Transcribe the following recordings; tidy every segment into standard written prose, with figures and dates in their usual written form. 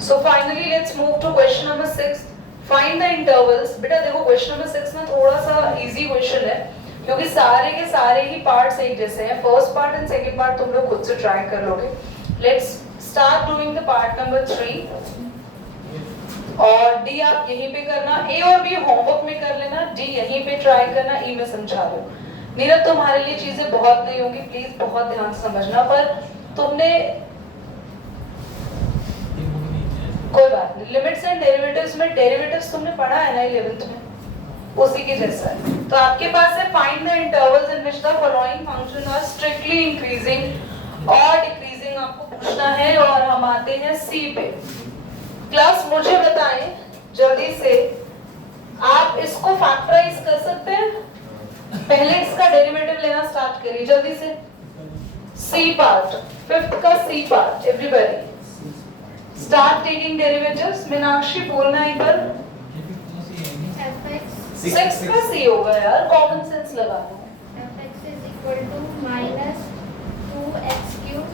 So finally let's move to question number 6. Find the intervals. बेटा देखो question number 6 में थोड़ा सा easy question है क्योंकि सारे के सारे ही parts एक जैसे हैं. First part and second part तुम लोग खुद से try कर लोगे. Let's start doing the part number 3. और D आप यहीं पे करना, A और B होमवर्क में कर लेना, D यहीं पे ट्राई करना, E में समझा दो. नीरज तुम्हारे लिए चीजें बहुत नहीं होंगी, प्लीज बहुत ध्यान से समझना. पर तुमने कोई बात नहीं, लिमिट्स एंड डेरिवेटिव्स में डेरिवेटिव्स तुमने पढ़ा है ना 11th में, उसी के जैसा है. तो आपके पास है find the intervals in which the following function are strictly increasing और डिक्रीजिंग आपको पूछना है. और हम आते हैं सी पे. क्लास मुझे बताएं जल्दी से, आप इसको फैक्टराइज कर सकते हैं? पहले इसका डेरिवेटिव लेना स्टार्ट करिए जल्दी से. सी पार्ट, फिफ्थ का C part, everybody start taking derivatives. Meenakshi बोलना एक बार. सिक्स का सी होगा यार, कॉमन सेंस लगा लो. fx is equal to minus 2x cube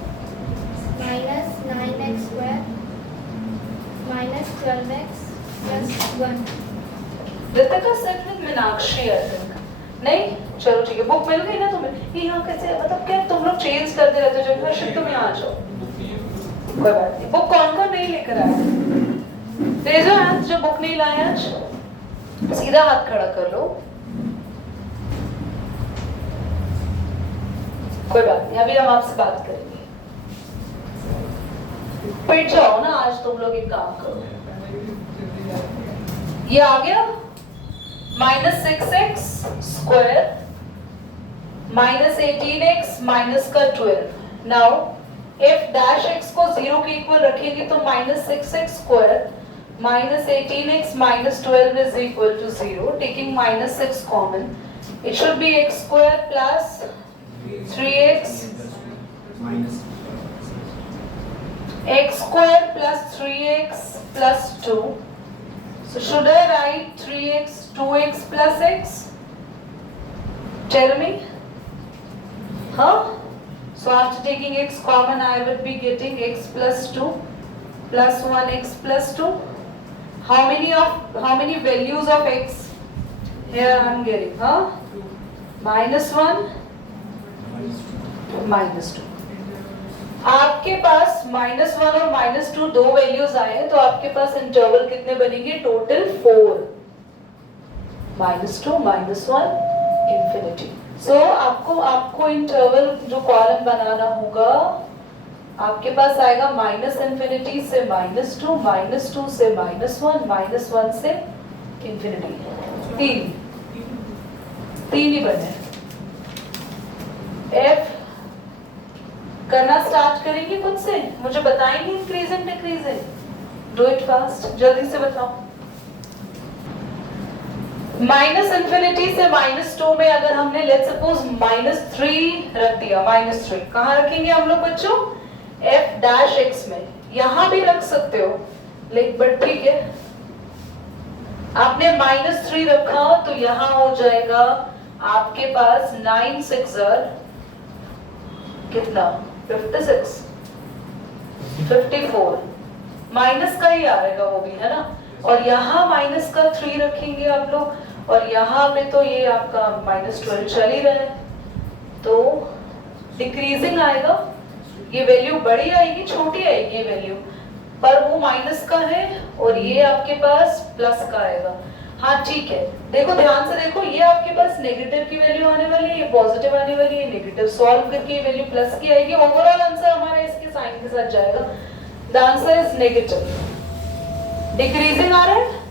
minus 9x square minus 12x plus 1. Ritika set with Meenakshi I think. नहीं चलो ठीक है, बुक मिल गई ना तुम्हें? ये यहाँ कैसे, मतलब क्या तुम लोग चेंज करते रहते हो? जब हर्षित तुम यहाँ आ जाओ. कोई बात नहीं. बुक कौन कौन नहीं लेकर आया? रेजो हाथ जो बुक नहीं लाए आज. सीधा हाथ खड़ा कर लो. कोई बात नहीं, अभी हम आपसे बात करेंगे. पिट जाओ ना आज तुम लोग, एक काम करो. ये आ गया minus 6x square minus 18x minus का 12. नाउ if dash x को 0 के इक्वल रखेंगे तो minus 6x square minus 18x minus 12 is equal to 0. Taking minus 6 common, it should be x square plus 3x x square plus 3x plus 2. So should I write 3x 2x plus x? Tell me. Huh? So after taking x common, I would be getting x plus 2 plus 1x plus 2. How many values of x here I am getting? Huh? Minus 1, minus 2. आपके पास minus 1 और minus 2 दो values आए हैं, तो आपके पास interval कितने बनेंगे? Total 4. minus 2, minus 1, infinity. So आपको इंटरवल जो कॉलम बनाना होगा, आपके पास आएगा माइनस इन्फिनिटी से माइनस 2 से माइनस 1 से इन्फिनिटी. तीन ही बने. F करना स्टार्ट करेंगे खुद से, मुझे बताएंगे increasing decreasing. Do it fast, जल्दी से बताओ. माइनस इन्फिनिटी से माइनस 2 में अगर हमने लेट्स सपोज माइनस 3 रख दिया, माइनस 3 कहाँ रखेंगे हम लोग बच्चों? f डैश x में. यहां भी रख सकते हो लेकिन बट ठीक है, आपने माइनस 3 रखा तो यहां हो जाएगा आपके पास 9 6 कितना 56 54. माइनस का ही आएगा वो भी, है ना. और यहाँ माइनस का 3 रखेंगे आप लोग, और यहाँ पे तो ये आपका माइनस 12 चल ही रहा है, तो डिक्रीजिंग आएगा. ये वैल्यू बड़ी आएगी छोटी आएगी ये वैल्यू, पर वो माइनस का है और ये आपके पास प्लस का आएगा. हाँ ठीक है, देखो ध्यान से देखो, ये आपके पास नेगेटिव की वैल्यू आने वाली है, ये पॉजिटिव आने वाली है. नेगेटिव सॉल्व करके ये वैल्यू प्लस की आएगी. ओवरऑल आंसर हमारा इसके साइन के साथ जाएगा. The answer is negative. Decreasing आ रहा है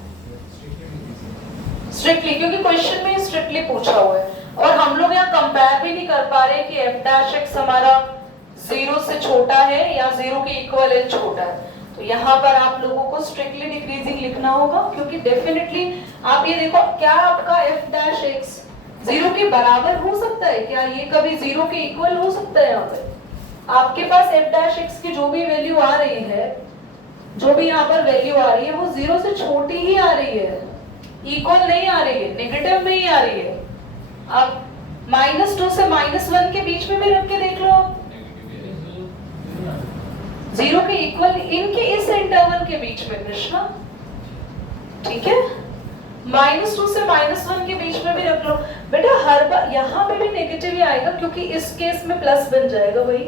स्ट्रिक्टली, क्योंकि क्वेश्चन में स्ट्रिक्टली पूछा हुआ है. और हम लोग यहाँ कंपेयर भी नहीं कर पा रहे कि f डैश x हमारा 0 से छोटा है या 0 के इक्वल है छोटा है. तो यहाँ पर आप लोगों को स्ट्रिक्टली डिक्रीजिंग लिखना होगा, क्योंकि डेफिनेटली आप ये देखो, क्या आपका f डैश x 0 के बराबर हो सकता है? क्या ये कभी 0 के इक्वल हो सकता है? यहाँ पर आपके पास f डैश x की जो भी वैल्यू आ रही है, जो भी यहाँ पर वैल्यू आ रही है, वो 0 से छोटी ही आ रही है, इक्वल नहीं आ रही है, नेगेटिव में ही आ रही है. अब -2 से -1 के बीच में भी रख के देख लो आप. 0 के इक्वल इनके इस इंटरवल के बीच में कृष्णा, ठीक है। -2 से -1 के बीच में भी रख लो बेटा, हर बार यहाँ पे भी नेगेटिव ही आएगा क्योंकि इस केस में प्लस बन जाएगा वही,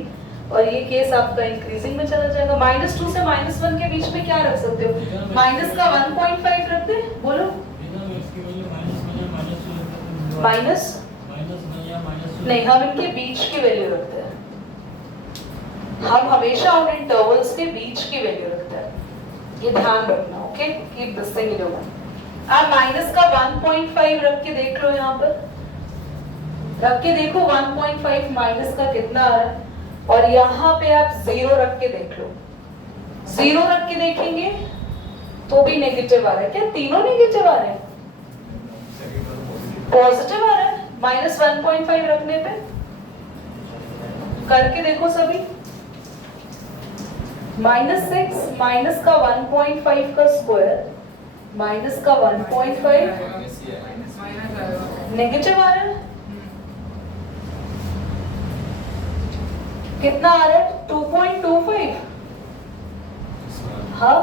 और ये केस आपका इंक्रीजिंग में चला जाएगा। -2 से -1 के बीच में क्या रख सकते हो, माइनस का 1.5 रख दे, बोलो माइनस नहीं, हम इनके बीच की वैल्यू रखते हैं, हम हमेशा उन इंटरवल्स के बीच की वैल्यू रखते हैं, ये ध्यान रखना। Okay, keep this thing in your mind. आप माइनस का 1.5 रख के देख लो, यहाँ पर रख के देखो 1.5 माइनस का कितना आ रहा है, और यहाँ पे आप 0 रख के देख लो, 0 रख के देखेंगे तो भी नेगेटिव आ रहा है। क्या तीनों नेगेटिव आ रहे हैं, पॉजिटिव आ रहा है -1.5 रखने पे, करके देखो सभी। -6 माइनस का 1.5 का स्क्वायर माइनस का 1.5 नेगेटिव आ रहा है, कितना आ रहा है 2.25। हाँ,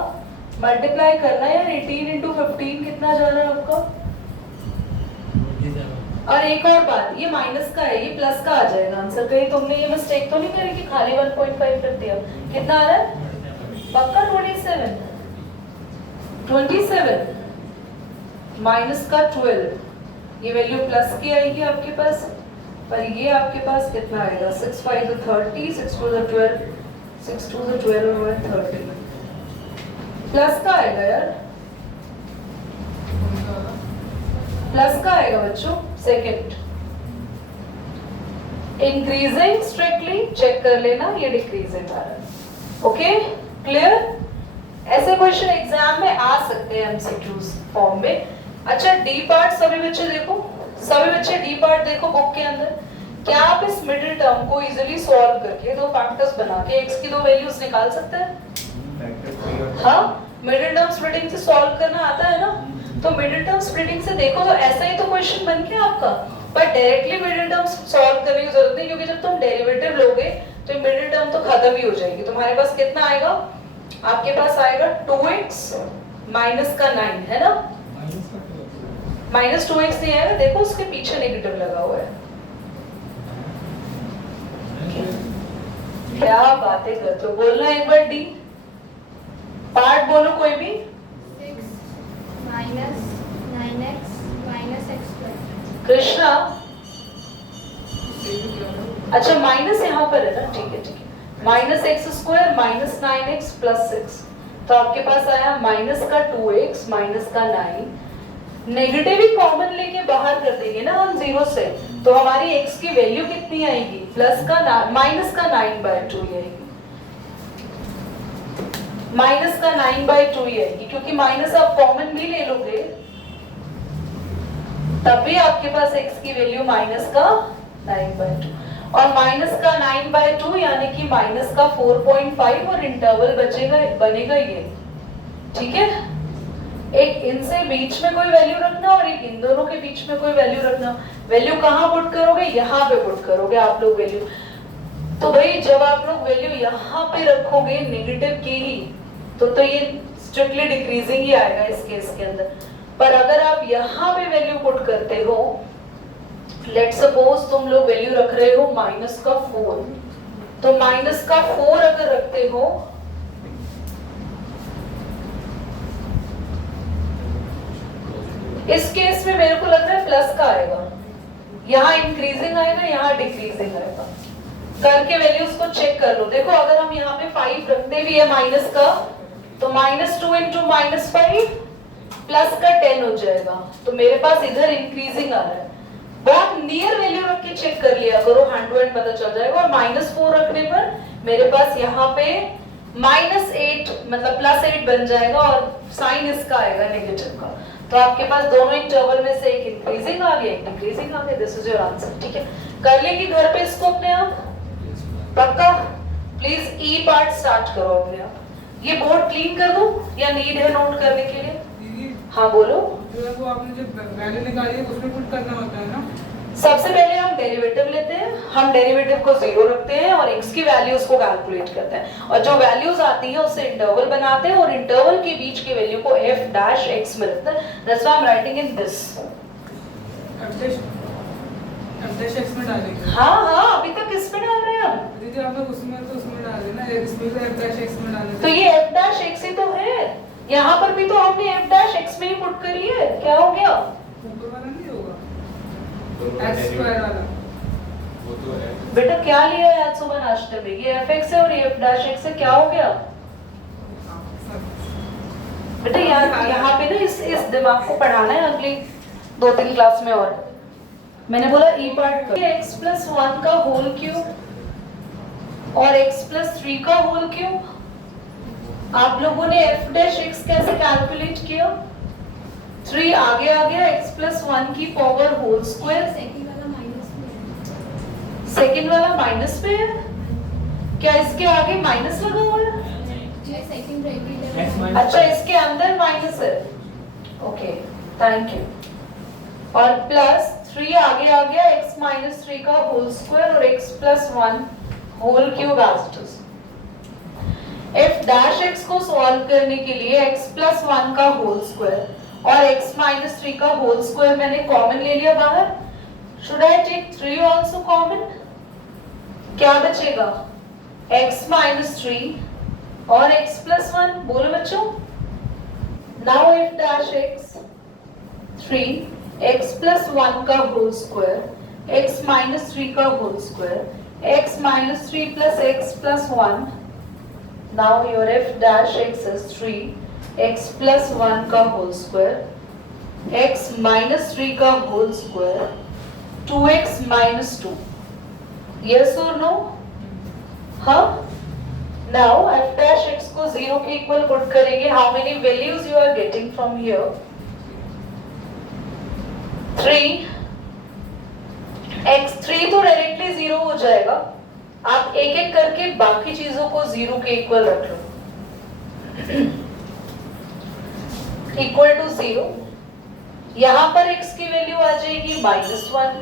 मल्टीप्लाई करना है यार, 18 into 15 कितना जा रहा है आपका। और एक और बात, ये माइनस का है, ये प्लस का आ जाएगा आंसर। कहीं तुमने ये मिस्टेक तो नहीं करी कि खाली 1.5 रख दिया। कितना आ रहा है पक्का 27 माइनस का 12, ये वैल्यू प्लस की आएगी आपके पास, पर ये आपके पास कितना आएगा 6 5 30, 6 2 12, 6 2 12 और 30 प्लस का आएगा यार, प्लस का आएगा बच्चों। सेकंड इंक्रीजिंग, स्ट्रिक्टली चेक कर लेना, ये डिक्रीजिंग आ रहा है। Okay, clear. ऐसे क्वेश्चन एग्जाम में आ सकते हैं एमसीक्यूज फॉर्म में। अच्छा, डी पार्ट सभी बच्चे देखो, सभी बच्चे डी पार्ट देखो बुक के अंदर। क्या आप इस मिडिल टर्म को इजीली सॉल्व करके दो फैक्टर्स बना के x की दो वैल्यूज निकाल सकते हैं? हाँ, मिडिल टर्म स्प्लिटिंग से सॉल्व करना आता है ना, तो मिडिल टर्म स्प्लिटिंग से देखो तो ऐसा ही तो क्वेश्चन बन गया आपका। पर डायरेक्टली मिडिल टर्म सॉल्व करने की जरूरत नहीं, क्योंकि जब तुम डेरिवेटिव लोगे तो मिडिल टर्म तो खत्म ही हो जाएगी। तुम्हारे पास कितना आएगा, आपके पास आएगा 2x माइनस का 9 है ना, माइनस 2x नहीं आएगा, देखो उसके पीछे नेगेटिव लगा हुआ है। क्या बातें करते हो, बोलना एक बार डी पार्ट बोलो कोई भी। 6 minus 9x minus x square। Krishna, अच्छा माइनस यहाँ पर है ना, ठीक है ठीक है। Minus x square minus 9x plus 6, तो आपके पास आया माइनस का 2x माइनस का 9, नेगेटिव ही कॉमन लेके बाहर कर देंगे ना हम 0 से, तो हमारी x की वैल्यू कितनी आएगी, प्लस का माइनस का 9/2 आएगी, माइनस का 9/2 आएगी, क्योंकि माइनस आप कॉमन भी ले लोगे तब भी आपके पास x की वैल्यू माइनस का 9/2, और माइनस का 9/2 यानी कि माइनस का 4.5, और इंटरवल बचेगा बनेगा ये, ठीक है। एक इनसे बीच में कोई वैल्यू रखना और एक इन दोनों के बीच में कोई वैल्यू रखना। वैल्यू कहाँ पुट करोगे, यहाँ पे पुट करोगे आप लोग वैल्यू। तो भाई जब आप लोग वैल्यू यहाँ पे रखोगे नेगेटिव की ही, तो ये स्ट्रिक्टली डिक्रीजिंग ही आएगा इस केस के अंदर। पर अगर आप यहाँ पे वैल्यू पुट करते हो, लेट सपोज तुम लोग वैल्यू रख रहे हो माइनस का 4, तो माइनस का 4 अगर रखते हो, इस केस में मेरे को लग रहा है प्लस का आएगा, यहाँ इंक्रीजिंग आएगा, यहाँ डिक्रीजिंग आएगा। करके वैल्यूज को चेक कर लो। देखो अगर हम यहाँ पे 5 रखते भी है माइनस का, तो -2 into -5 प्लस का 10 हो जाएगा, तो मेरे पास इधर इंक्रीजिंग आ रहा है। बहुत नियर वैल्यू रख के चेक कर लिया करो, हैंड टू हैंड पता चल जाएगा। और -4 रखने पर मेरे पास यहाँ पे -8 मतलब +8 बन जाएगा, और साइन इसका आएगा नेगेटिव का। तो आपके पास दोनों इंटरवल में से एक इंक्रीजिंग आ गया, एक डिक्रीजिंग आ गया। दिस इज योर आंसर, ठीक है। कर लेंगे घर पे इसको अपने आप पक्का। प्लीज ई पार्ट स्टार्ट करो अपने आप। ये बोर्ड क्लीन कर दूं या नीड है नोट करने के लिए? हाँ बोलो। जो है वो आपने जो वैल्यू निकाली है उसमें पुट करना होता है ना? सबसे पहले हम डेरिवेटिव लेते हैं, हम डेरिवेटिव को जीरो रखते हैं और x की वैल्यूज को कैलकुलेट करते हैं और जो वैल्यूज आती है उससे इंटरवल बनाते हैं और इंटरवल के बीच की वैल्यू को f डैश x में रखते हैं। That's why I am writing in this. f dash x में डालेंगे। हाँ अभी तक किस पे डाल रहे हैं हम? दीदी आप लोग उसमें तो उसमें डाल देना, इसमें तो f डैश x में डालना। तो ये f डैश x ही तो है, यहाँ पर भी तो हमने f डैश x में ही पुट करी है। क्या हो गया? ऊपर वाला नहीं होगा x स्क्वायर वाला। वो तो है बेटा क्या लिया है आज सुबह नाश्ते में? ये fx है और ये f डैश x है। क्या हो गया बेटा? यहाँ पे ना इस दिमाग को पढ़ाना है अगली 2-3 क्लास में। और मैंने बोला ई पार्ट x प्लस 1 का होल क्यूब और x प्लस 3 का होल क्यूब। आप लोगों ने f डैश x कैसे कैलकुलेट किया? 3 आगे आ गया, x प्लस 1 की पावर होल स्क्वायर। सेकंड वाला माइनस में सेकंड वाला माइनस पे है क्या? इसके आगे माइनस लगा हुआ है? जो सेकंड X रेगुलर minus- अच्छा इसके अंदर माइनस है। Okay thank you. और प्लस 3 आगे आ गया, x माइनस 3 का होल स्क्वायर और x plus 1 whole cube as it is. f dash x को सॉल्व करने के लिए x प्लस 1 का होल स्क्वायर और x माइनस 3 का होल स्क्वायर मैंने कॉमन ले लिया बाहर। Should I take 3 also common? क्या बचेगा? x माइनस 3 और x प्लस 1। बोलो बच्चों। Now f dash x 3 x plus 1 का होल स्क्वायर x माइनस 3 का whole square x minus 3 plus x plus 1। Now your f dash x is 3 x plus 1 का whole square x minus 3 का whole square 2x minus 2। Yes और no? हाँ। Now f dash x को 0 के equal put करेंगे। How many values you are getting from here? 3 x3 तो directly 0 हो जाएगा। आप एक एक करके बाकी चीजों को 0 के इक्वल रख लो। Equal to 0। यहाँ पर x की वैल्यू आ जाएगी -1,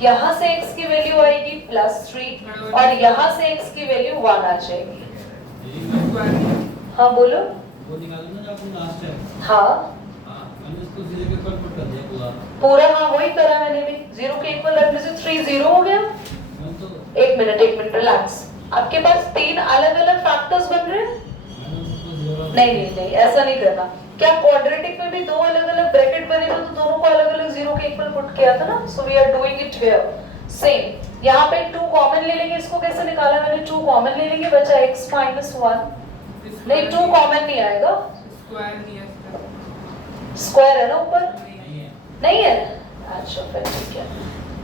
यहाँ से x की वैल्यू आएगी +3 और यहाँ से x की वैल्यू 1 आ जाएगी। हाँ बोलो। वो निकालो ना जो आपने लास्ट टाइम। हाँ मैंने इसको 0 के ऊपर पुट कर दिया पूरा। पूरा हाँ वही करा मैंने भी। 0 के इक्वल रखने से 3 0 हो गया। मैंने तो एक मिनट रिलैक्स। आपके पास 3 अलग अलग फैक्टर्स बन रहे हैं। मैंने उसको 0 नहीं ऐसा नहीं करना। क्या क्वाड्रेटिक में भी 2 अलग अलग ब्रैकेट बने थे तो दोनों को अलग अलग 0 के इक्वल पुट किया था ना। So we are doing it here same. यहाँ पे 2 कॉमन ले लेंगे। इसको कैसे निकाला मैंने? 2 कॉमन ले लेंगे, बचा x माइनस 1। नहीं 2 कॉमन नहीं आएगा, स्क्वायर नहीं है इसका। स्क्वायर है ना ऊपर। नहीं है। नहीं है? अच्छा फिर ठीक है।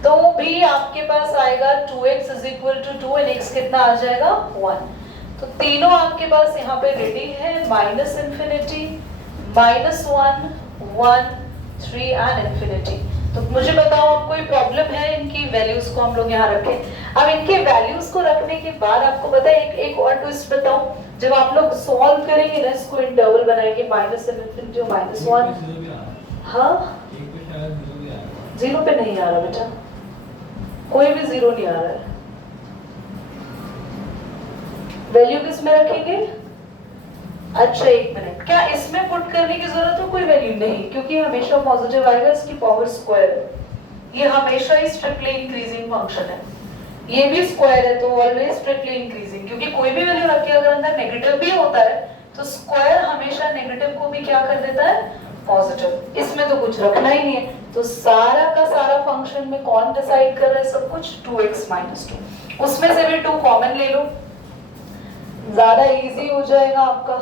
तो भी आपके पास आएगा 2x is equal to 2 and x कितना आ जाएगा? 1। तो तीनों आपके पास यहाँ पे रेडी है। Minus infinity, -1, 1, 3 and infinity. तो मुझे बताओ अब कोई प्रॉब्लम है इनकी वैल्यूज को हम लोग यहाँ रखें? अब इनके वैल्यूज को रखने के बाद आपको पता है एक और ट्विस्ट बताऊं। जब आप लोग सॉल्व करेंगे ना इसको इंटरवल बनाएंगे -इन्फिनिटी और -1। हाँ 0 पे नहीं आ रहा बेटा, कोई भी 0 नहीं आ रहा है। वैल्यू किस में रखेंगे? अच्छा एक मिनट, क्या इसमें पुट करने की जरूरत है? कोई वैल्यू नहीं, क्योंकि हमेशा पॉजिटिव आएगा, इसकी पावर स्क्वायर है। ये हमेशा ही स्ट्रिक्टली इंक्रीजिंग फंक्शन है। ये भी स्क्वायर है तो ऑलवेज स्ट्रिक्टली इंक्रीजिंग, क्योंकि कोई भी वैल्यू रखिए अगर अंदर नेगेटिव भी होता है तो स्क्वायर हमेशा नेगेटिव को भी क्या कर देता है? पॉजिटिव। इसमें तो कुछ रखना ही नहीं है। तो सारा का सारा फंक्शन में कौन डिसाइड कर रहा है सब कुछ? 2x - 2। उसमें से भी 2 कॉमन ले लो, ज्यादा इजी हो जाएगा आपका।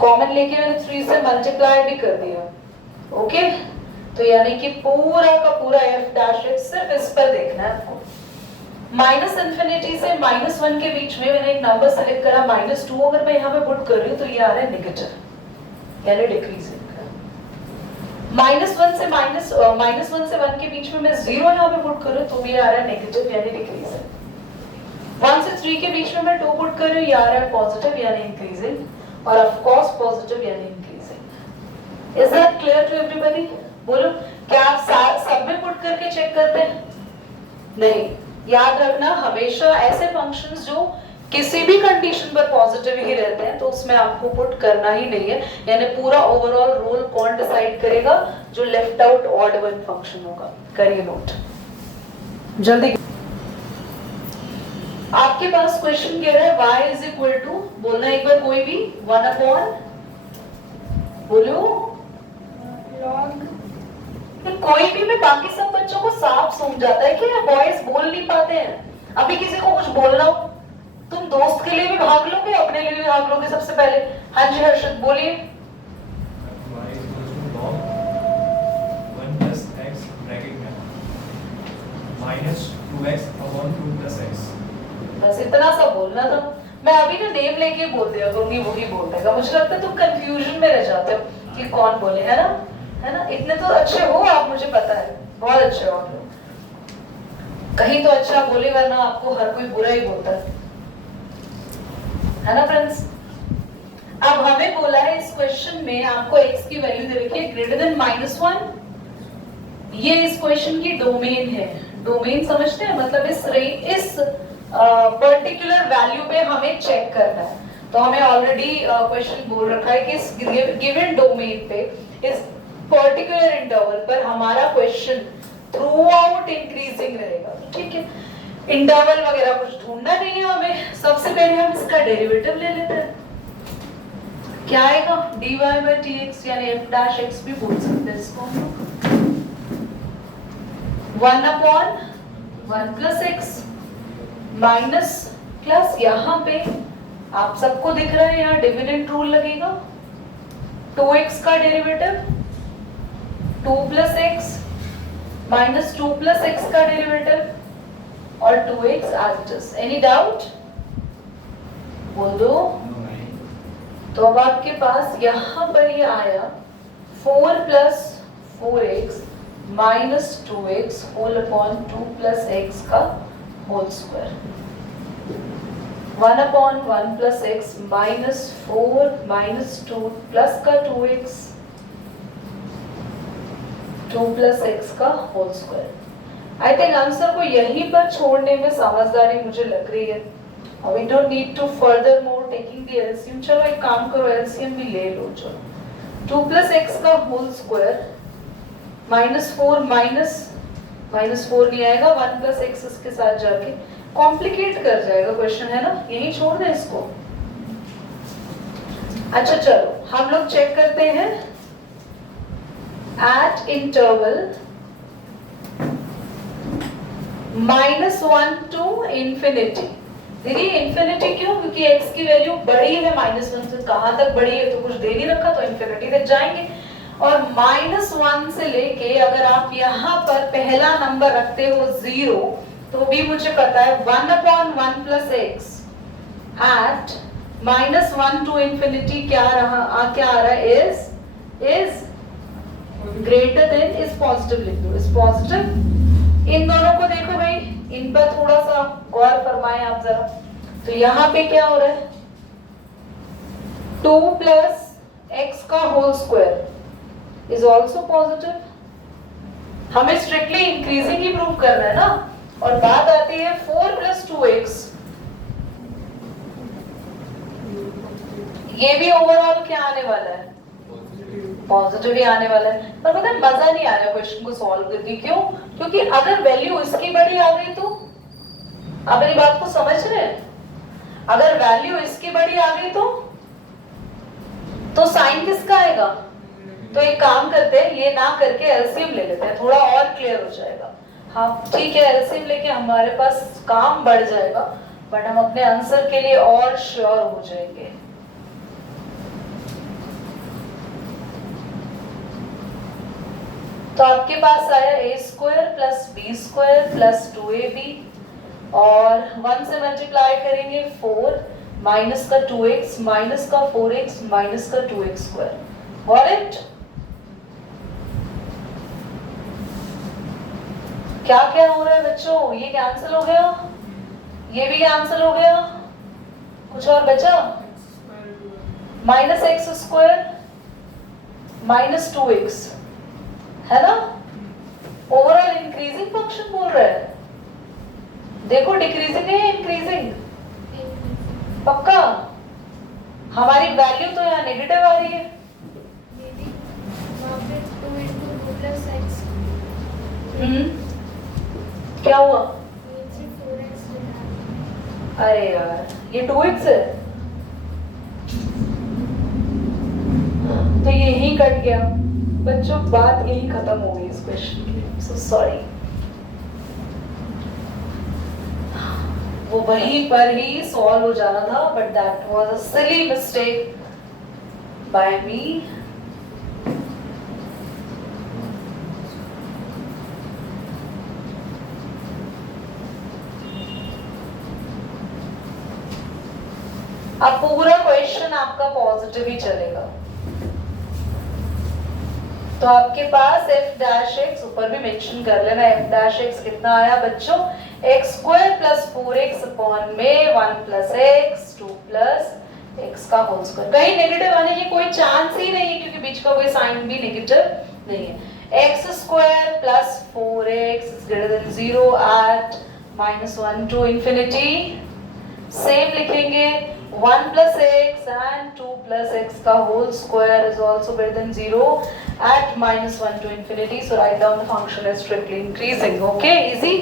कॉमन लेके मैंने 3 से मल्टीप्लाई भी कर दिया। ओके, तो यानी कि पूरा का पूरा f डैश सिर्फ इस पर देखना है आपको। माइनस इन्फिनिटी से -1 के बीच में मैंने एक नंबर सेलेक्ट करा -2। अगर मैं यहाँ पे पुट कर रही हूँ तो ये आ रहा है नेगेटिव यानी डिक्रीजिंग। -1 से 1 के बीच में मैं 0 यहाँ पे पुट कर रही हूँ तो ये आ रहा है नेगेटिव यानी डिक्रीजिंग। 1 से 3 के बीच में मैं 2 पुट कर रही हूँ, ये आ रहा है पॉजिटिव यानी इंक्रीजिंग और ऑफ कोर्स पॉजिटिव यानी increasing. Is that clear to everybody? बोलो क्या आप सब में पुट करके चेक करते हैं? नहीं। याद रखना हमेशा ऐसे फंक्शंस जो किसी भी कंडीशन पर पॉजिटिव ही रहते हैं तो उसमें आपको पुट करना ही नहीं है, यानी पूरा ओवरऑल रोल कौन डिसाइड करेगा? जो left out odd one function होगा। करिए नोट जल्दी। आपके पास क्वेश्चन कह रहा है y इज इक्वल टू, बोलना एक बार कोई भी, 1 अपॉन, बोलो log कोई भी। मैं बाकी सब बच्चों को साफ समझ जाता है कि बॉयज बोल नहीं पाते हैं। अभी किसी को कुछ बोलना हो, तुम दोस्त के लिए भी भाग लोगे, अपने लिए भी भाग लोगे सबसे पहले। हाँ जी हर्षद बोलिए। y is equal to log 1 plus x bracket में minus 2x upon 2 plus x। बस इतना सा बोलना था। मैं अभी ना नेम लेके बोल दिया करूंगी, वही बोल देगा। मुझे लगता है तुम कंफ्यूजन में रह जाते हो कि कौन बोले, है ना? है ना? इतने तो अच्छे हो आप, मुझे पता है, बहुत अच्छे हो आप लोग। कहीं तो अच्छा बोले, वरना आपको हर कोई बुरा ही बोलता है ना फ्रेंड्स? अब हमें बोला है इस क्वेश्चन में आपको x की वैल्यू दे रखी है ग्रेटर देन -1। ये इस क्वेश्चन की डोमेन है। डोमेन समझते हैं? मतलब इस पर्टिकुलर वैल्यू पे हमें चेक करना है। तो हमें ऑलरेडी क्वेश्चन बोल रखा है कि इस गिवन डोमेन पे, इस पर्टिकुलर इंटरवल पर हमारा क्वेश्चन थ्रू आउट इंक्रीजिंग रहेगा। ठीक है, इंटरवल वगैरह कुछ ढूंढना नहीं है हमें। सबसे पहले हम इसका डेरिवेटिव ले लेते हैं। क्या आएगा? dy by dx, यानी f dash x भी बोल सकते हैं इसको हम लोग। 1 upon 1 plus x minus plus, यहाँ पे आप सबको दिख रहा है, यहाँ डिविडेंड रूल लगेगा। 2x का derivative 2 plus x minus 2 plus x का डेरिवेटिव और 2x as it is। Any doubt? बोल दो। तो अब आपके पास यहाँ पर ये आया 4 plus 4x minus 2x whole upon 2 plus x का whole square. 1 upon 1 plus x minus 4 minus 2 plus का 2x 2 plus x का whole square. I think answer को यहीं पर छोड़ने में समझदारी मुझे लग रही है। We don't need to further more taking the LCM. चलो एक काम करो, एलसीएम भी ले लो। चलो 2 plus x का होल स्क्वायर माइनस 4 माइनस 4 नहीं आएगा, 1 plus x इसके साथ जाके कॉम्प्लिकेट कर जाएगा क्वेश्चन, है ना? यही छोड़ दें इसको। अच्छा चलो हम लोग चेक करते हैं एट इंटरवल -1 टू इंफिनिटी। दीदी इंफिनिटी क्यों? क्योंकि x की वैल्यू बड़ी है -1 से। कहां तक बड़ी है? तो कुछ दे नहीं रखा, तो इंफिनिटी तक जाएंगे। और -1 से लेके अगर आप यहाँ पर पहला नंबर रखते हो 0, तो भी मुझे पता है 1 upon 1 plus x at -1 to infinity क्या आ रहा है? is greater than, is positive लिख दो, is positive। इन दोनों को देखो भाई, इन पर थोड़ा सा गौर फरमाएं आप जरा। तो यहाँ पे क्या हो रहा है? 2 plus x का whole square is also positive। हमें स्ट्रिक्टली इंक्रीजिंग ही प्रूव करना है ना। और बात आती है 4 plus 2x, ये भी ओवरऑल क्या आने वाला है? पॉजिटिव ही आने वाला है। पर पता है मजा नहीं आ रहा क्वेश्चन को सॉल्व करके। क्यों? क्योंकि अगर वैल्यू इसकी बड़ी आ गई तो, आप मेरी बात को समझ रहे हैं? अगर वैल्यू इसकी बड़ी आ गई तो साइन किसका आएगा? तो एक काम करते हैं, ये ना करके एलसीएम ले लेते हैं, थोड़ा और क्लियर हो जाएगा। हाँ ठीक है, एलसीएम लेके हमारे पास काम बढ़ जाएगा, बट हम अपने आंसर के लिए और श्योर हो जाएंगे। तो आपके पास आया a² plus b² plus 2ab और 1 से मल्टीप्लाई करेंगे 4 माइनस का 2x माइनस का 4x माइनस का 2x²। Got it? क्या क्या हो रहा है बच्चों? ये कैंसिल हो गया, ये भी कैंसिल हो गया, कुछ और बचा? -x² माइनस 2x, है ना? ओवरऑल इंक्रीजिंग फंक्शन बोल रहा है, देखो डिक्रीजिंग है या इंक्रीजिंग, पक्का हमारी वैल्यू तो यहाँ नेगेटिव आ रही है। दीदी वहाँ पे 2 into 2 plus x क्या हुआ? नीचे 4x लिखा है। अरे यार ये 2x है तो यही कट गया बच्चों, बात यही खत्म हो गई इस क्वेश्चन की। सो सॉरी, वो वहीं पर ही सॉल्व हो जाना था, but that was a silly mistake by me. अब पूरा क्वेश्चन आपका पॉजिटिव ही चलेगा, तो आपके पास f डैश x ऊपर भी मेंशन कर लेना, f डैश x कितना आया बच्चों, x square plus 4x upon में 1 प्लस x 2 प्लस x का होल स्क्वायर। कहीं नेगेटिव आने की कोई चांस ही नहीं है क्योंकि बीच का कोई साइन भी नेगेटिव नहीं है। x square plus 4x is greater than 0 at -1 to infinity. Same लिखेंगे 1 plus x and 2 plus x का whole square is also greater than 0 at -1 to infinity. So write down the function as strictly increasing. Okay, easy?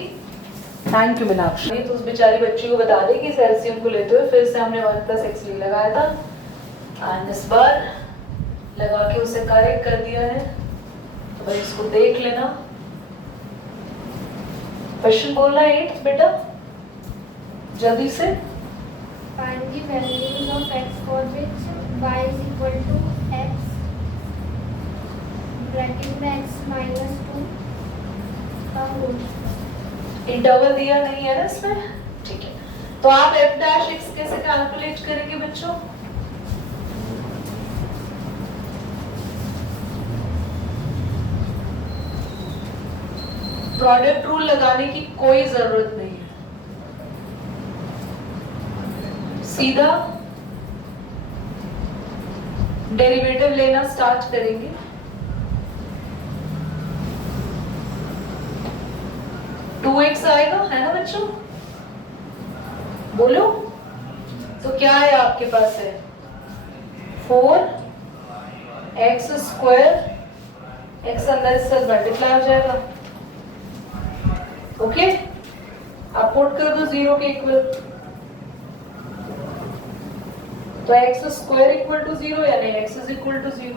Thank you Meenakshi. तो उस बेचारी बच्ची को बता दे कि इस LCM को लेते हुए फिर से हमने 1 plus x ले लगाया था and इस बार लगा के उसे करेक्ट कर दिया है, तो भाई इसको देख लेना। क्वेश्चन बोलना 8 बेटा जल्दी से। Find the values of x for which y is equal to x bracket में x minus 2 का होल। इंटरवल दिया नहीं है ना इसमें, ठीक है। तो आप f डैश x कैसे कैलकुलेट करेंगे बच्चों? प्रोडक्ट रूल लगाने की कोई जरूरत नहीं है, सीधा डेरिवेटिव लेना स्टार्ट करेंगे। टू एक्स आएगा है ना बच्चों, बोलो तो क्या है आपके पास है 4x स्क्वायर, x अंदर इससे मल्टीप्लाई हो जाएगा। ओके, आप पुट कर दो 0 के इक्वल, तो x स्क्वायर इक्वल टू 0 यानी x इज इक्वल टू 0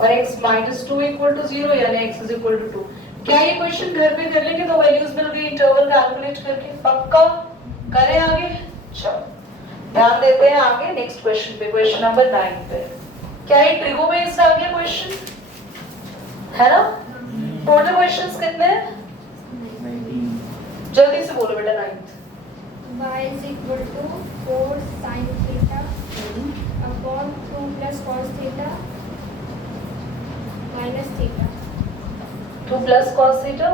और x माइनस 2 इक्वल टू 0 यानी x इज इक्वल टू 2। क्या ये क्वेश्चन घर पे कर लेंगे? तो वैल्यूज मिल गई इंटरवल कैलकुलेट करके, पक्का करें आगे। चलो ध्यान देते हैं आगे नेक्स्ट क्वेश्चन पे, क्वेश्चन नंबर 9 पे। क्या ये ट्रिगो बेस्ड आ गया क्वेश्चन है ना? टोटल क्वेश्चंस कितने हैं जल्दी से बोलो बेटा। 9th y is equal to 4 sin theta upon 2 plus cos theta minus theta। 2 plus cos theta,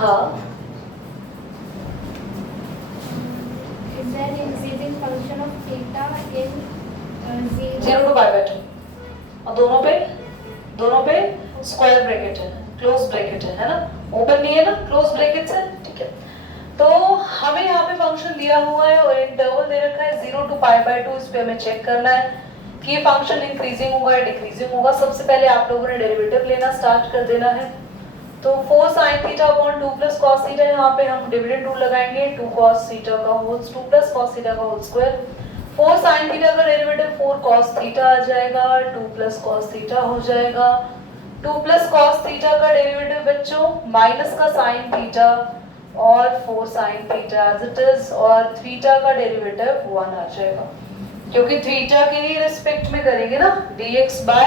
हाँ Is there an increasing function of theta in 0 to pi by 2 और दोनों पे स्क्वायर ब्रैकेट है, क्लोज ब्रैकेट है ना, open नहीं है ना, क्लोज ब्रैकेट है, ठीक है। तो हमें यहाँ पे फंक्शन दिया हुआ है और इंटरवल दे रखा है 0 to पाई बाय 2। इस पे हमें चेक करना है कि ये फंक्शन इंक्रीजिंग होगा या डिक्रीजिंग होगा। सबसे पहले आप लोगों ने डेरिवेटिव लेना स्टार्ट कर देना है। तो 4 sin theta upon 2 plus cos theta, यहाँ पे हम डिविडेंड रूल लगाएंगे, 2 cos थीटा का होल 2 plus cos थीटा का होल स्क्वायर। 4 sin थीटा का डेरिवेटिव 4 cos थीटा आ जाएगा, 2 plus cos थीटा हो जाएगा। 2 plus cos थीटा का डेरिवेटिव बच्चों माइनस का sin थीटा और 4 sin theta as it is, और थीटा का डेरिवेटिव 1 आ जाएगा क्योंकि थीटा के ही रिस्पेक्ट में करेंगे ना, dx by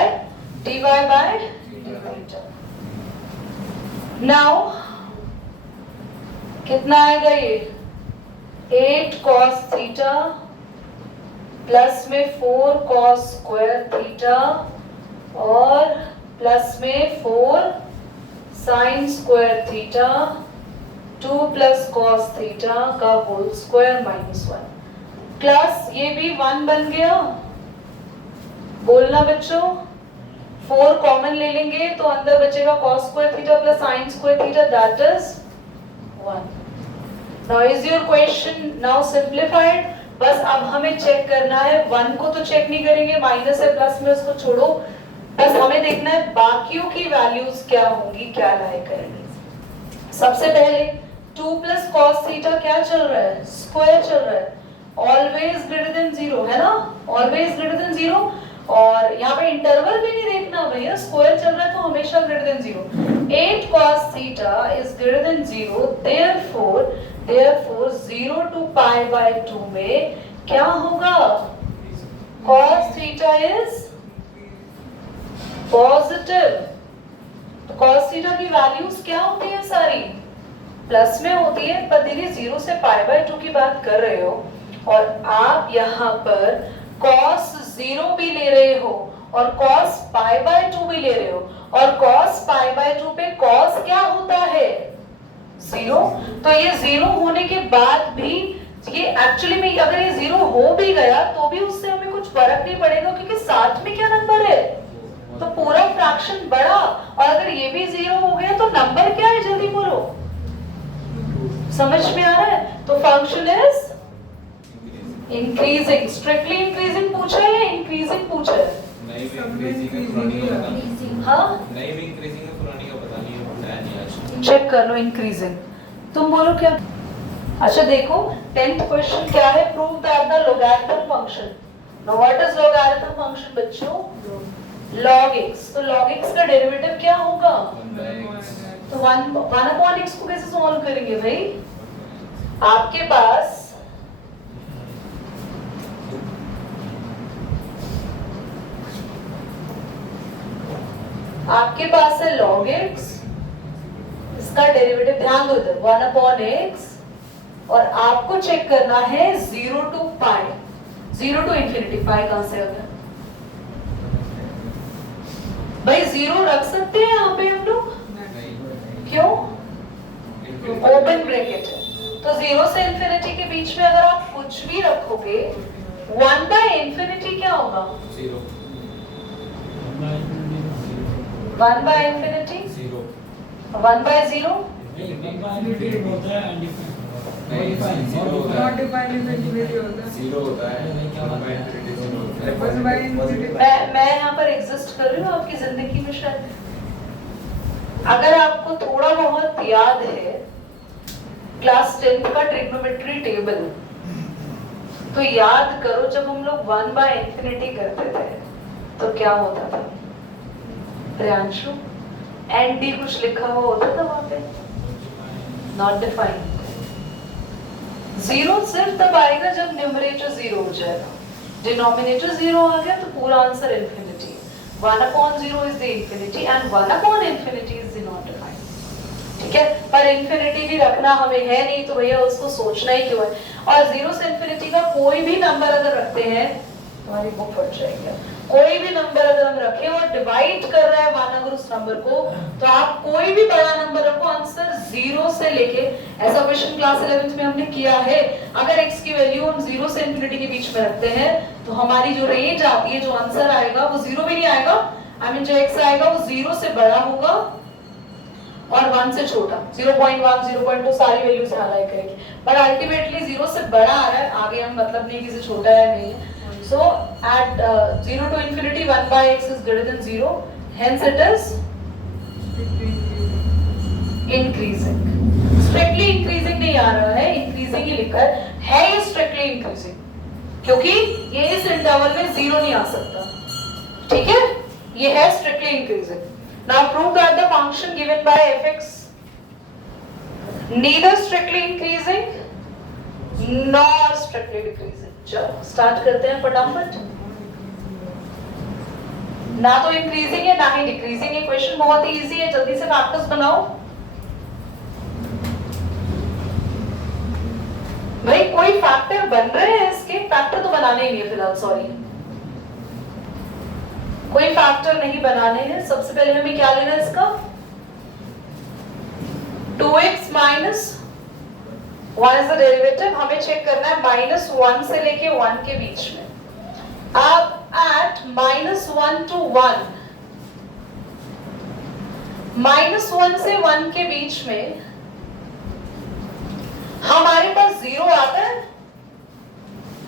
dy by theta। Now कितना आएगा ये 8 cos थीटा प्लस में 4 cos स्क्वायर थीटा और प्लस में 4 sin square theta 2 plus cos theta का होल स्क्वायर माइनस 1 प्लस ये भी 1 बन गया, बोलना बच्चों 4 कॉमन ले लेंगे तो अंदर बचेगा cos square theta plus sin square theta, that is 1. Now is your question now simplified? बस अब हमें चेक करना है, 1 को तो चेक नहीं करेंगे, माइनस है प्लस में उसको छोड़ो, बस हमें देखना है बाकियों की वैल्यूज क्या होंगी, क्या लाए करेंगे. सबसे पहले 2 प्लस cos थीटा क्या चल रहा है, स्क्वायर चल रहा है, ऑलवेज ग्रेटर देन 0 है ना, ऑलवेज ग्रेटर देन 0. और यहाँ पे इंटरवल भी नहीं देखना भैया, स्क्वायर चल रहा है तो हमेशा greater than 0. 8 cos theta is greater than 0, therefore 0 to pi by 2 में क्या होगा, cos थीटा इज पॉजिटिव. तो cos थीटा की वैल्यूज क्या होती है, सारी प्लस में होती है, पर दीदी 0 से पाई बाय 2 की बात कर रहे हो और आप यहाँ पर cos 0 भी ले रहे हो और cos पाई बाय 2 भी ले रहे हो, और cos पाई बाय 2 पे cos क्या होता है, 0. तो ये 0 होने के बाद भी ये एक्चुअली में अगर ये 0 हो भी गया तो भी उससे हमें कुछ फर्क नहीं पड़ेगा, क्योंकि साथ में क्या नंबर है, तो पूरा फ्रैक्शन बढ़ा. और अगर ये भी 0 हो गया तो नंबर क्या है, जल्दी बोलो, समझ में आ रहा है? तो function is increasing. Strictly increasing पूछा है या इंक्रीजिंग पूछा है? नहीं भी इंक्रीजिंग है, पुरानी का पता नहीं. हाँ, नहीं भी इंक्रीजिंग है, पुरानी का पता नहीं है, बताया नहीं आज. चेक कर लो इंक्रीजिंग. तुम बोलो क्या. अच्छा देखो 10th क्वेश्चन क्या है, prove that the logarithm function. Now what is logarithm function बच्चों, log x. तो log x का डेरिवेटिव क्या होगा, 1/x. तो 1 upon x को कैसे सॉल्व करेंगे भाई, आपके पास है log x, इसका डेरिवेटिव ध्यान दो इधर 1 upon x, और आपको चेक करना है 0 to pi, 0 to infinity. पाई कहां से आ गया भाई, 0 रख सकते हैं यहाँ पे हम लोग, क्यों, ओपन ब्रैकेट है, तो 0 से इंफिनिटी के बीच में अगर आप कुछ भी रखोगे 1 by infinity क्या होगा, 0. 1 by infinity, 0. 1 by 0, नहीं, 0 होता नॉट है. डिफाइंड इन्फिनिटी होता है. 0 होता है. 1/infinity 0 होता है. मैं यहाँ पर एग्जिस्ट कर रही हूँ आपकी जिंदगी में शायद. अगर आपको थोड़ा बहुत याद है क्लास 10th का ट्रिग्नोमेट्री टेबल, तो याद करो जब हम लोग 1 by infinity करते थे तो क्या होता था, प्रियांशु एंड कुछ लिखा हुआ होता था वहां पे, नॉट डिफाइंड. 0 सिर्फ तब आएगा जब न्यूमरेटर 0 हो जाएगा, डिनोमिनेटर 0 आ गया तो पूरा answer infinity. 1 upon 0 is the infinity and 1 upon infinity is the not defined. ठीक है, पर इंफिनिटी भी रखना हमें है नहीं, तो भैया उसको सोचना ही क्यों है. और 0 से इंफिनिटी का कोई भी नंबर अगर रखते हैं, तुम्हारी बुक फट जाएगी, कोई भी नंबर अगर हम रखें और डिवाइड कर रहा है 1 अगर उस नंबर को, तो आप कोई भी बड़ा नंबर रखो, आंसर 0 से लेके, ऐसा क्वेश्चन क्लास 11th में हमने किया है, अगर x की वैल्यू हम 0 से इंफिनिटी के बीच में रखते हैं तो हमारी जो रेंज आती है, जो आंसर आएगा वो 0 भी नहीं आएगा, आई मीन जो x आएगा वो 0 से बड़ा होगा और 1 से छोटा, 0.1 0.2 सारी वैल्यूज यहाँ लाइक करेगी, पर अल्टीमेटली 0 से बड़ा आ रहा है, आगे हम मतलब नहीं कि छोटा है नहीं है. So at 0 to infinity 1 by x is greater than 0, hence it is increasing. Strictly increasing नहीं आ रहा है, increasing ही लिखा है ये strictly increasing, क्योंकि ये इस इंटरवल में 0 नहीं आ सकता. ठीक है, ये है strictly increasing. Now prove that the function given by fx neither strictly increasing nor strictly decreasing. चलो स्टार्ट करते हैं फटाफट. ना तो इंक्रीजिंग है ना ही डिक्रीजिंग है. क्वेश्चन बहुत ही इजी है, जल्दी से फैक्टर्स बनाओ. भाई कोई फैक्टर बन रहे हैं इसके, फैक्टर तो बनाने ही नहीं है फिलहाल, सॉरी कोई फैक्टर नहीं बनाने हैं. सबसे पहले हमें क्या लेना है इसका, 2x minus what is the derivative, हमें चेक करना है -1 से लेके 1 के बीच में. अब at -1 to 1 -1 से 1 के बीच में हमारे पास 0 आता है।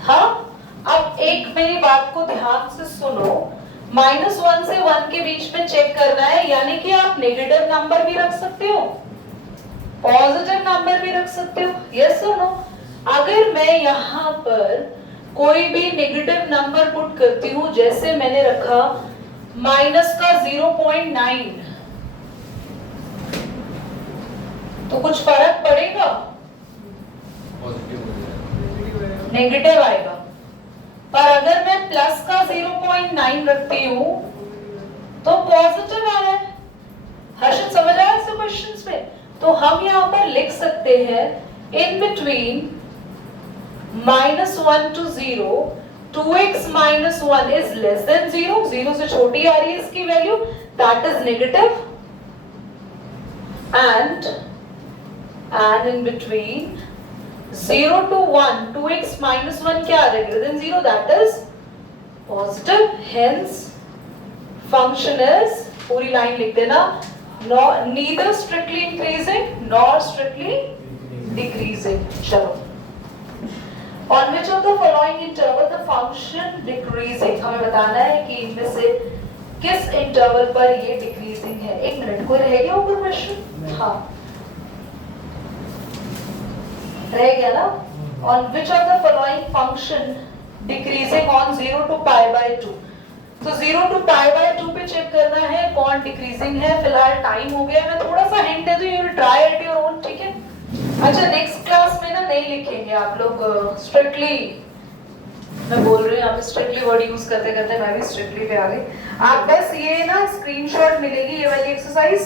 हाँ, अब एक मेरी बात को ध्यान से सुनो, -1 से 1 के बीच में चेक करना है, यानी कि आप नेगेटिव नंबर भी रख सकते हो, पॉजिटिव नंबर भी रख सकते हो। यस और नो? अगर मैं यहाँ पर कोई भी नेगेटिव नंबर पुट करती हूँ, जैसे मैंने रखा -0.9, तो कुछ फर्क पड़ेगा? पॉजिटिव हो जाएगा। नेगेटिव आएगा। पर अगर मैं +0.9 रखती हूँ तो पॉजिटिव आ रहा है। हर्षित समझ आया इस क्वेश्चंस में? तो हम यहाँ पर लिख सकते हैं in between -1 to 0, 2x minus 1 is less than 0, 0 से छोटी आ रही है इसकी value, that is negative, and in between 0 to 1, 2x minus 1 क्या आ रहा है? Greater than 0, that is positive, hence function is, पूरी लाइन लिख देना, neither strictly increasing nor strictly decreasing. चलो, on which of the following interval the function decreasing, हमें बताना है कि इनमें से किस इंटरवल पर ये डिक्रीजिंग है। एक मिनट, कोई रह गया ऊपर क्वेश्चन? हाँ, रह गया ना? On which of the following function decreasing on 0 to pi by 2? तो 0 to pi by 2 पे चेक करना है कौन डिक्रीजिंग है। फिलहाल टाइम हो गया, मैं थोड़ा सा हिंट दे दूं, you will try at your own, ठीक है? अच्छा, नेक्स्ट क्लास में ना नहीं लिखेंगे आप लोग, स्ट्रिक्टली मैं बोल रही हूँ, यहाँ पे स्ट्रिक्टली वर्ड यूज करते करते मैं भी स्ट्रिक्टली पे आ गई। आप बस ये ना स्क्रीनशॉट मिलेगी ये वाली एक्सरसाइज,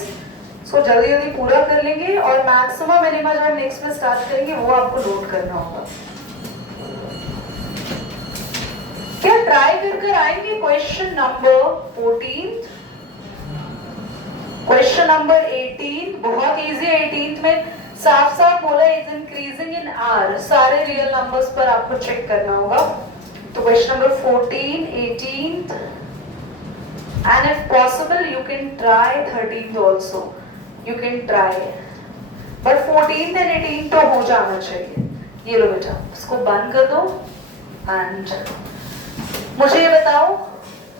इसको जल्दी जल्दी पूरा कर लेंगे, और मैक्सिमम मिनिमम जब नेक्स्ट में स्टार्ट करेंगे वो आपको नोट करना होगा। क्या ट्राई कर आएंगे? क्वेश्चन नंबर 14, क्वेश्चन नंबर 18 बहुत इजी है। 18 में साफ साफ बोला इज इंक्रीजिंग इन आर, सारे रियल नंबर्स पर आपको चेक करना होगा। तो question number 14, 18 and if possible you can try 13th also, you can try, but 14th and 18th तो हो जाना चाहिए। ये लो बेटा, इसको बंद कर दो एंड मुझे ये बताओ